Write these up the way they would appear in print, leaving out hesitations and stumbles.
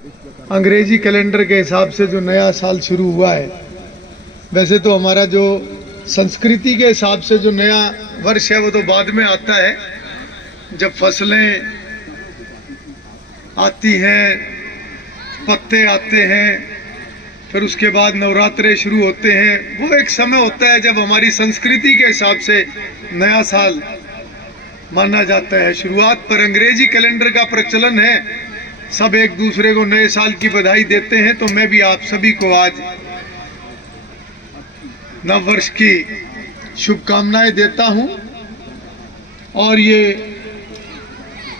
अंग्रेजी कैलेंडर के हिसाब से जो नया साल शुरू हुआ है, वैसे तो हमारा जो संस्कृति के हिसाब से जो नया वर्ष है वो तो बाद में आता है, जब फसलें आती हैं, पत्ते आते हैं, फिर उसके बाद नवरात्रे शुरू होते हैं। वो एक समय होता है जब हमारी संस्कृति के हिसाब से नया साल माना जाता है। शुरुआत पर अंग्रेजी कैलेंडर का प्रचलन है, सब एक दूसरे को नए साल की बधाई देते हैं। तो मैं भी आप सभी को आज नव वर्ष की शुभकामनाएं देता हूं, और ये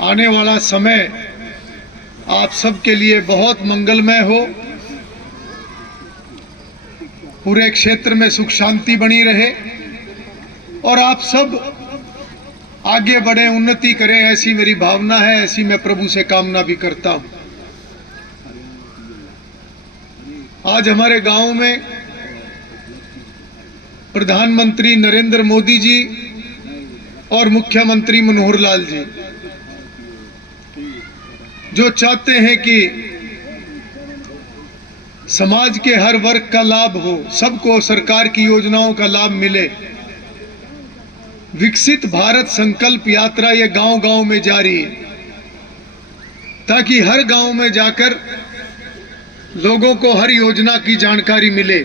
आने वाला समय आप सबके लिए बहुत मंगलमय हो, पूरे क्षेत्र में सुख शांति बनी रहे और आप सब आगे बढ़े, उन्नति करें, ऐसी मेरी भावना है, ऐसी मैं प्रभु से कामना भी करता हूं। आज हमारे गांव में प्रधानमंत्री नरेंद्र मोदी जी और मुख्यमंत्री मनोहर लाल जी जो चाहते हैं कि समाज के हर वर्ग का लाभ हो, सबको सरकार की योजनाओं का लाभ मिले, विकसित भारत संकल्प यात्रा ये गांव-गांव में जारी है, ताकि हर गांव में जाकर लोगों को हर योजना की जानकारी मिले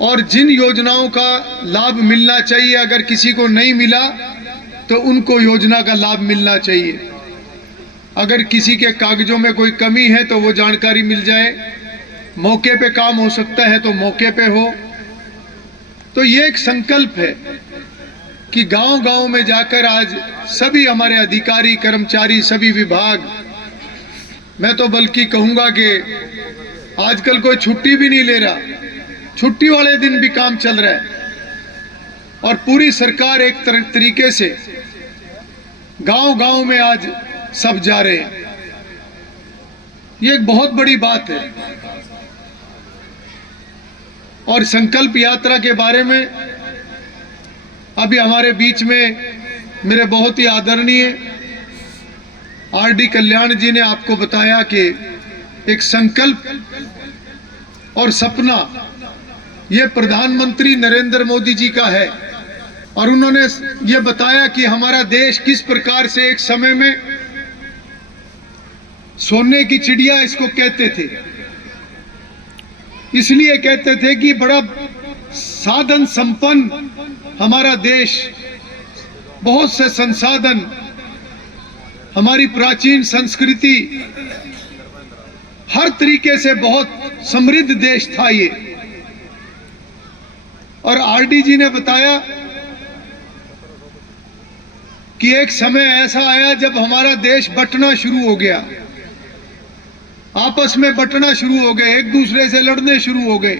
और जिन योजनाओं का लाभ मिलना चाहिए, अगर किसी को नहीं मिला तो उनको योजना का लाभ मिलना चाहिए। अगर किसी के कागजों में कोई कमी है तो वो जानकारी मिल जाए, मौके पे काम हो सकता है तो मौके पे हो। तो ये एक संकल्प है कि गांव-गांव में जाकर आज सभी हमारे अधिकारी, कर्मचारी, सभी विभाग, मैं तो बल्कि कहूंगा कि आजकल कोई छुट्टी भी नहीं ले रहा, छुट्टी वाले दिन भी काम चल रहा है और पूरी सरकार एक तरीके से गांव-गांव में आज सब जा रहे हैं। ये एक बहुत बड़ी बात है। और संकल्प यात्रा के बारे में अभी हमारे बीच में मेरे बहुत ही आदरणीय आरडी कल्याण जी ने आपको बताया कि एक संकल्प और सपना ये प्रधानमंत्री नरेंद्र मोदी जी का है, और उन्होंने ये बताया कि हमारा देश किस प्रकार से एक समय में सोने की चिड़िया इसको कहते थे, इसलिए कहते थे कि बड़ा साधन संपन्न हमारा देश, बहुत से संसाधन, हमारी प्राचीन संस्कृति, हर तरीके से बहुत समृद्ध देश था ये। और आरडी जी ने बताया कि एक समय ऐसा आया जब हमारा देश बंटना शुरू हो गया, आपस में बंटना शुरू हो गए, एक दूसरे से लड़ने शुरू हो गए,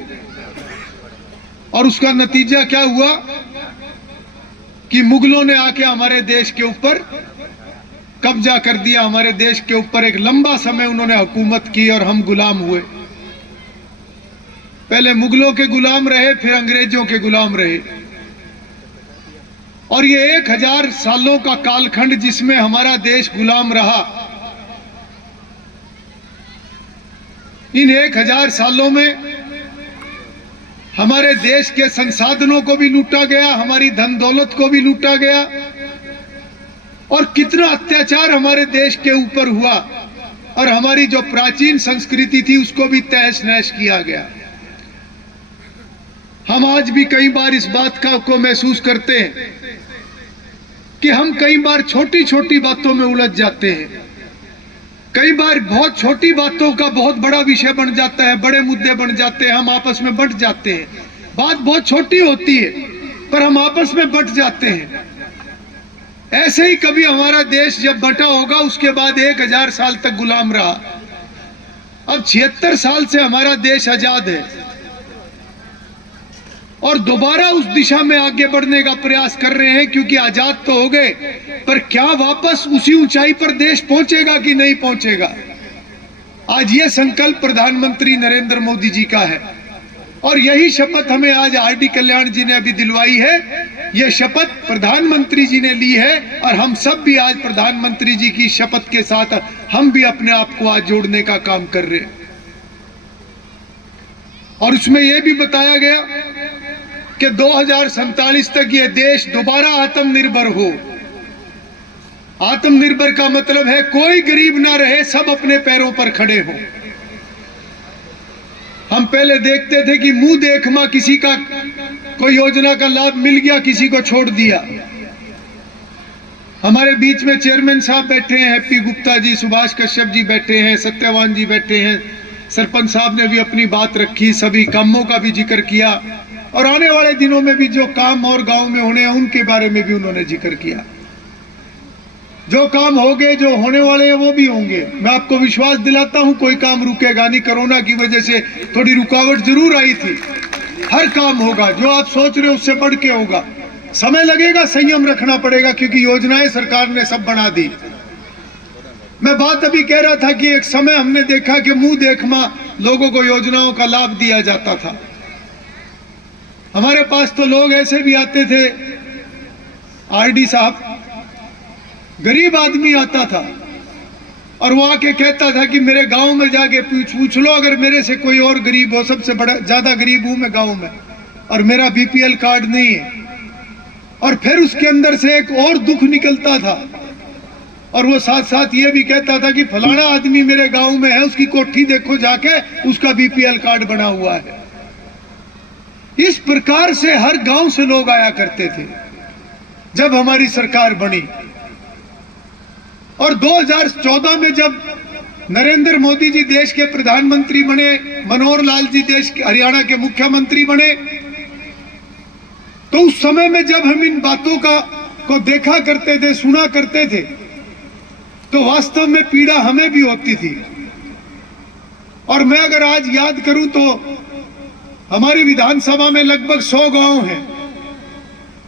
और उसका नतीजा क्या हुआ कि मुगलों ने आके हमारे देश के ऊपर कब्जा कर दिया। हमारे देश के ऊपर एक लंबा समय उन्होंने हुकूमत की और हम गुलाम हुए। पहले मुगलों के गुलाम रहे, फिर अंग्रेजों के गुलाम रहे, और ये 1000 सालों का कालखंड जिसमें हमारा देश गुलाम रहा, इन 1000 सालों में हमारे देश के संसाधनों को भी लूटा गया, हमारी धन दौलत को भी लूटा गया, और कितना अत्याचार हमारे देश के ऊपर हुआ, और हमारी जो प्राचीन संस्कृति थी उसको भी तहस नहस किया गया। हम आज भी कई बार इस बात को महसूस करते हैं कि हम कई बार छोटी छोटी बातों में उलझ जाते हैं, कई बार बहुत छोटी बातों का बहुत बड़ा विषय बन जाता है, बड़े मुद्दे बन जाते हैं, हम आपस में बंट जाते हैं। बात बहुत छोटी होती है पर हम आपस में बंट जाते हैं। ऐसे ही कभी हमारा देश जब बंटा होगा, उसके बाद 1000 साल तक गुलाम रहा। अब 76 साल से हमारा देश आजाद है और दोबारा उस दिशा में आगे बढ़ने का प्रयास कर रहे हैं, क्योंकि आजाद तो हो गए, पर क्या वापस उसी ऊंचाई पर देश पहुंचेगा कि नहीं पहुंचेगा? आज ये संकल्प प्रधानमंत्री नरेंद्र मोदी जी का है और यही शपथ हमें आज आरडी कल्याण जी ने अभी दिलवाई है। यह शपथ प्रधानमंत्री जी ने ली है और हम सब भी आज प्रधानमंत्री जी की शपथ के साथ हम भी अपने आप को आज जोड़ने का काम कर रहे हैं। और उसमें यह भी बताया गया कि 2047 तक यह देश दोबारा आत्मनिर्भर हो। आत्मनिर्भर का मतलब है कोई गरीब ना रहे, सब अपने पैरों पर खड़े हो। हम पहले देखते थे कि मुंह देखमा, किसी का कोई योजना का लाभ मिल गया, किसी को छोड़ दिया। हमारे बीच में चेयरमैन साहब बैठे हैं, हैप्पी गुप्ता जी, सुभाष कश्यप जी बैठे हैं, सत्यवान जी बैठे हैं, सरपंच साहब ने भी अपनी बात रखी, सभी कामों का भी जिक्र किया और आने वाले दिनों में भी जो काम और गांव में होने हैं उनके बारे में भी उन्होंने जिक्र किया। जो काम हो गए, जो होने वाले हैं वो भी होंगे। मैं आपको विश्वास दिलाता हूं कोई काम रुकेगा नहीं। कोरोना की वजह से थोड़ी रुकावट जरूर आई थी, हर काम होगा। जो आप सोच रहे हो उससे बढ़ के होगा। समय लगेगा, संयम रखना पड़ेगा क्योंकि योजनाएं सरकार ने सब बना दी। मैं बात अभी कह रहा था कि एक समय हमने देखा कि मुंह देखमा लोगों को योजनाओं का लाभ दिया जाता था। हमारे पास तो लोग ऐसे भी आते थे, आरडी साहब, गरीब आदमी आता था और वो आके कहता था कि मेरे गांव में जाके पूछ लो, अगर मेरे से कोई और गरीब हो, सबसे बड़ा ज्यादा गरीब हूं मैं गांव में और मेरा बीपीएल कार्ड नहीं है। और फिर उसके अंदर से एक और दुख निकलता था और वो साथ साथ ये भी कहता था कि फलाना आदमी मेरे गांव में है, उसकी कोठी देखो जाके, उसका बीपीएल कार्ड बना हुआ है। इस प्रकार से हर गांव से लोग आया करते थे जब हमारी सरकार बनी। और 2014 में जब नरेंद्र मोदी जी देश के प्रधानमंत्री बने, मनोहर लाल जी देश के हरियाणा के मुख्यमंत्री बने, तो उस समय में जब हम इन बातों को देखा करते थे, सुना करते थे, तो वास्तव में पीड़ा हमें भी होती थी। और मैं अगर आज याद करूं तो हमारी विधानसभा में लगभग 100 गांव हैं।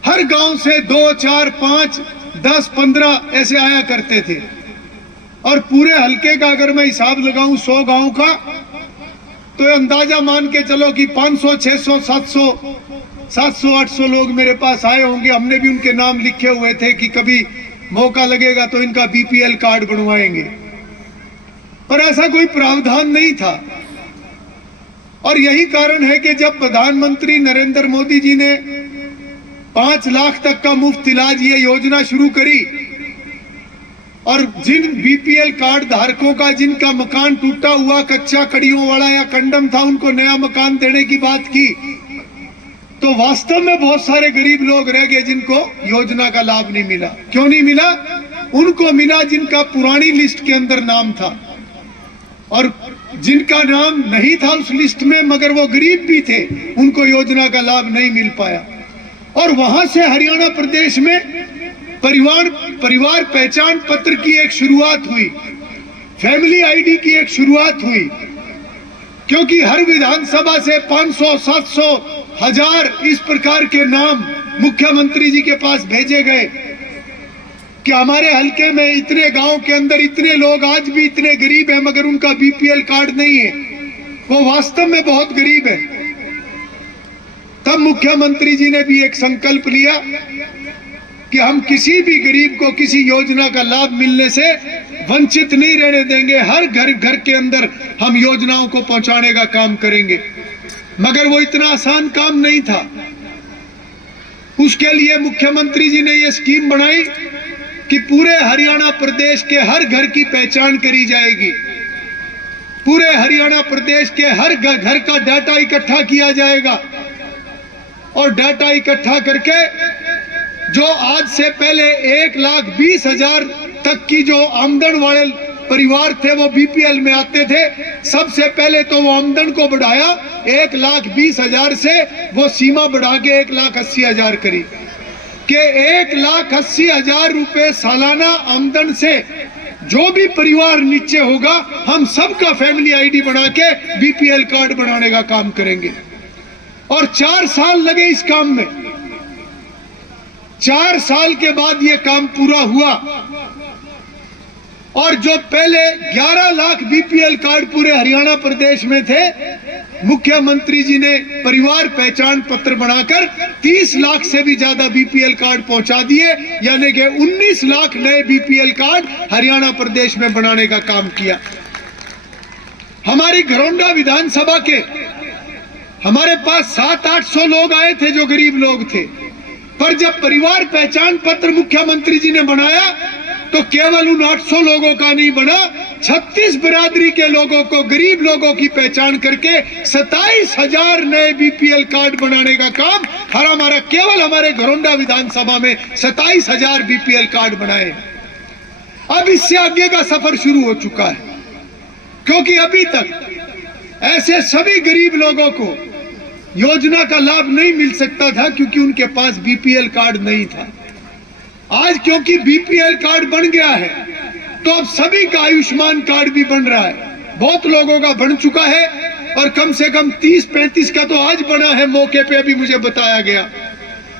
हर गांव से 2, 4, 5, 10, 15 ऐसे आया करते थे। और पूरे हलके का अगर मैं हिसाब लगाऊं 100 गांव का, तो अंदाजा मान के चलो कि 500, 600, 700, 800 लोग मेरे पास आए होंगे। हमने भी उनके नाम लिखे हुए थे कि कभी मौका लगेगा तो इनका बीपीएल कार्ड बनवाएंगे, पर ऐसा कोई प्रावधान नहीं था। और यही कारण है कि जब प्रधानमंत्री नरेंद्र मोदी जी ने 5 लाख तक का मुफ्त इलाज ये योजना शुरू करी और जिन बीपीएल कार्ड धारकों का, जिनका मकान टूटा हुआ, कच्चा कड़ियों वाला या कंडम था, उनको नया मकान देने की बात की, तो वास्तव में बहुत सारे गरीब लोग रह गए जिनको योजना का लाभ नहीं मिला। क्यों नहीं मिला? उनको मिला जिनका पुरानी लिस्ट के अंदर नाम था, और जिनका नाम नहीं था उस लिस्ट में मगर वो गरीब भी थे, उनको योजना का लाभ नहीं मिल पाया। और वहां से हरियाणा प्रदेश में परिवार पहचान पत्र की एक शुरुआत हुई, फैमिली आईडी की एक शुरुआत हुई, क्योंकि हर विधानसभा से 500, 700, 1000 इस प्रकार के नाम मुख्यमंत्री जी के पास भेजे गए कि हमारे हलके में इतने गांव के अंदर इतने लोग आज भी इतने गरीब हैं मगर उनका बीपीएल कार्ड नहीं है, वो वास्तव में बहुत गरीब है। तब मुख्यमंत्री जी ने भी एक संकल्प लिया कि हम किसी भी गरीब को किसी योजना का लाभ मिलने से वंचित नहीं रहने देंगे। हर घर के अंदर हम योजनाओं को पहुंचाने का काम करेंगे। मगर वो इतना आसान काम नहीं था। उसके लिए मुख्यमंत्री जी ने ये स्कीम बनाई कि पूरे हरियाणा प्रदेश के हर घर की पहचान करी जाएगी। पूरे हरियाणा प्रदेश के हर घर का डाटा इकट्ठा किया जाएगा और डाटा इकट्ठा करके जो आज से पहले 1,20,000 तक की जो आमदन वाले परिवार थे वो बीपीएल में आते थे, सबसे पहले तो वो आमदन को बढ़ाया 1,20,000 से वो सीमा बढ़ा के 1,80,000 करी कि 1,80,000 रुपए सालाना आमदन से जो भी परिवार नीचे होगा हम सबका फैमिली आईडी बना के बीपीएल कार्ड बनाने का काम करेंगे। और 4 साल लगे इस काम में। 4 साल के बाद ये काम पूरा हुआ और जो पहले 11 लाख बीपीएल कार्ड पूरे हरियाणा प्रदेश में थे मुख्यमंत्री जी ने परिवार पहचान पत्र बनाकर 30 लाख से भी ज्यादा बीपीएल कार्ड पहुंचा दिए, यानी कि 19 लाख नए बीपीएल कार्ड हरियाणा प्रदेश में बनाने का काम किया। हमारी घरौंडा विधानसभा के हमारे पास 700-800 लोग आए थे जो गरीब लोग थे, पर जब परिवार पहचान पत्र मुख्यमंत्री जी ने बनाया तो केवल उन 800 लोगों का नहीं बना, 36 बिरादरी के लोगों को, गरीब लोगों की पहचान करके 27,000 नए बीपीएल कार्ड बनाने का काम हमारा केवल हमारे घरौंडा विधानसभा में 27,000 बीपीएल कार्ड बनाए। अब इससे आगे का सफर शुरू हो चुका है, क्योंकि अभी तक ऐसे सभी गरीब लोगों को योजना का लाभ नहीं मिल सकता था क्योंकि उनके पास बीपीएल कार्ड नहीं था। आज क्योंकि बीपीएल कार्ड बन गया है तो अब सभी का आयुष्मान कार्ड भी बन रहा है। बहुत लोगों का बन चुका है और कम से कम 30-35 का तो आज बना है, मौके पे अभी मुझे बताया गया।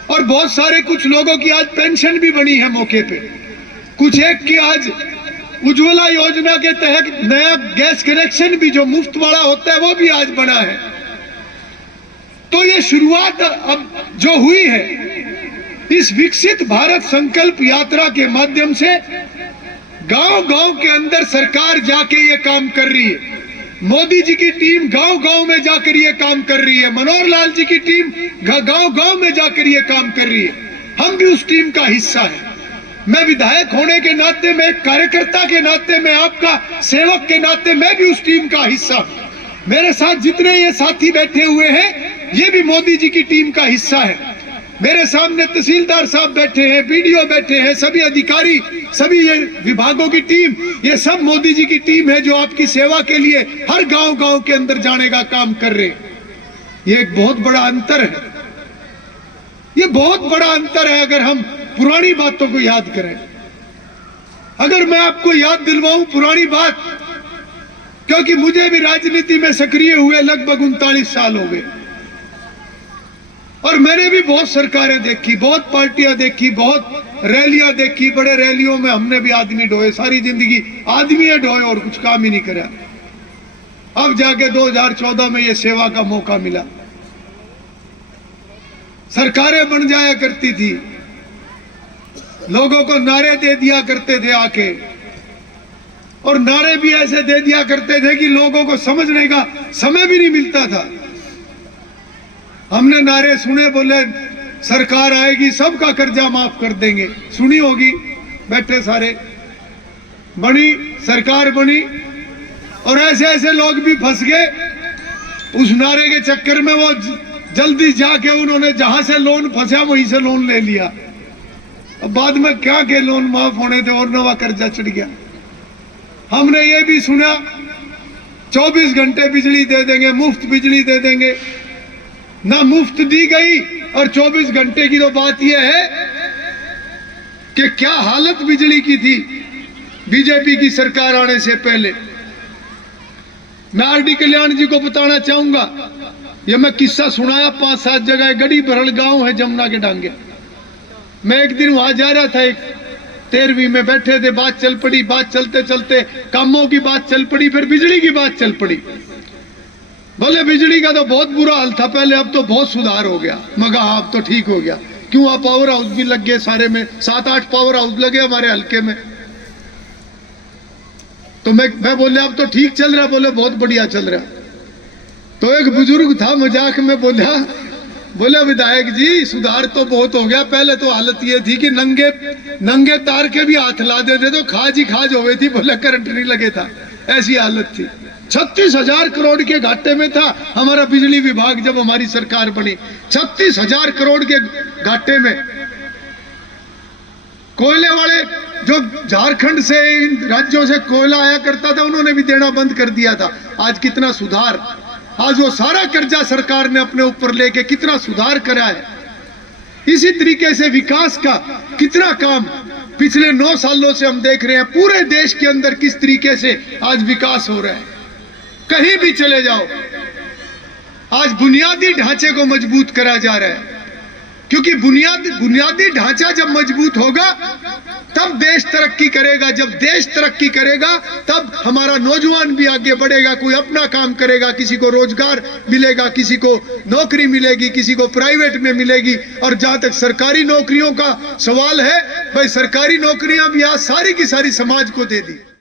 और बहुत सारे कुछ लोगों की आज पेंशन भी बनी है मौके पे। कुछ एक की आज उज्ज्वला योजना के तहत नया गैस कनेक्शन भी जो मुफ्त वाला होता है वो भी आज बना है। तो ये शुरुआत अब जो हुई है इस विकसित भारत संकल्प यात्रा के माध्यम से गांव-गांव के अंदर सरकार जाके ये काम कर रही है। मोदी जी की टीम गांव-गांव में जाकर ये काम कर रही है। मनोहर लाल जी की टीम गांव-गांव में जाकर ये काम कर रही है। हम भी उस टीम का हिस्सा हैं। मैं विधायक होने के नाते, मैं एक कार्यकर्ता के नाते, मैं आपका सेवक के नाते मैं भी उस टीम का हिस्सा हूं। मेरे साथ जितने ये साथी बैठे हुए हैं ये भी मोदी जी की टीम का हिस्सा है। मेरे सामने तहसीलदार साहब बैठे हैं, बीडीओ बैठे हैं, सभी अधिकारी, सभी ये विभागों की टीम, ये सब मोदी जी की टीम है जो आपकी सेवा के लिए हर गांव-गांव के अंदर जाने का काम कर रहे हैं। ये एक बहुत बड़ा अंतर है, ये बहुत बड़ा अंतर है। अगर हम पुरानी बातों को याद करें, अगर मैं आपको याद दिलवाऊं पुरानी बात, क्योंकि मुझे भी राजनीति में सक्रिय हुए लगभग 39 साल हो गए और मैंने भी बहुत सरकारें देखी, बहुत पार्टियां देखी, बहुत रैलियां देखी। बड़े रैलियों में हमने भी आदमी ढोए, सारी जिंदगी आदमी ढोए और कुछ काम ही नहीं करा। अब जाके 2014 में ये सेवा का मौका मिला। सरकारें बन जाया करती थी, लोगों को नारे दे दिया करते थे आके, और नारे भी ऐसे दे दिया करते थे कि लोगों को समझने का समय भी नहीं मिलता था। हमने नारे सुने, बोले सरकार आएगी सबका कर्जा माफ कर देंगे, सुनी होगी, बैठे सारे, बनी सरकार बनी और ऐसे ऐसे लोग भी फंस गए उस नारे के चक्कर में। वो जल्दी जाके उन्होंने जहां से लोन फंसा वहीं से लोन ले लिया। अब बाद में क्या के लोन माफ होने थे और नवा कर्जा चढ़ गया। हमने ये भी सुना 24 घंटे बिजली दे देंगे, मुफ्त बिजली दे देंगे, ना मुफ्त दी गई। और 24 घंटे की तो बात यह है कि क्या हालत बिजली की थी बीजेपी की सरकार आने से पहले। मैं आरडी कल्याण जी को बताना चाहूंगा, ये मैं किस्सा सुनाया 5-7 जगह। गड़ी भरल गांव है जमुना के डांगे। मैं एक दिन वहां जा रहा था, एक 13वीं में बैठे थे, बात चल पड़ी, बात चलते चलते कामों की बात चल पड़ी, फिर बिजली की बात चल पड़ी। बोले बिजली का तो बहुत बुरा हाल था पहले, अब तो बहुत सुधार हो गया। मगर अब तो ठीक हो गया। क्यों? आप पावर हाउस भी लग गए, सारे में 7-8 पावर हाउस लगे हमारे हल्के में। तो मैं बोले अब तो ठीक चल रहा, बोले बहुत बढ़िया चल रहा। तो एक बुजुर्ग था, मजाक में बोला विधायक जी सुधार तो बहुत हो गया, पहले तो हालत ये थी कि नंगे तार के भी हाथ ला देते तो खाज ही खाज हो गई थी, बोले करंट नहीं लगे था, ऐसी हालत थी। 36,000 करोड़ के घाटे में था हमारा बिजली विभाग जब हमारी सरकार बनी। 36,000 करोड़ के घाटे में। कोयले वाले जो झारखंड से, इन राज्यों से कोयला आया करता था, उन्होंने भी देना बंद कर दिया था। आज कितना सुधार, आज वो सारा कर्जा सरकार ने अपने ऊपर लेके कितना सुधार करा है। इसी तरीके से विकास का कितना काम पिछले 9 सालों से हम देख रहे हैं। पूरे देश के अंदर किस तरीके से आज विकास हो रहा है, कहीं भी चले जाओ। आज बुनियादी ढांचे को मजबूत करा जा रहा है, क्योंकि बुनियादी ढांचा जब मजबूत होगा तब देश तरक्की करेगा। जब देश तरक्की करेगा तब हमारा नौजवान भी आगे बढ़ेगा, कोई अपना काम करेगा, किसी को रोजगार मिलेगा, किसी को नौकरी मिलेगी, किसी को प्राइवेट में मिलेगी। और जहां तक सरकारी नौकरियों का सवाल है, भाई सरकारी नौकरियां भी आज सारी की सारी समाज को दे दी।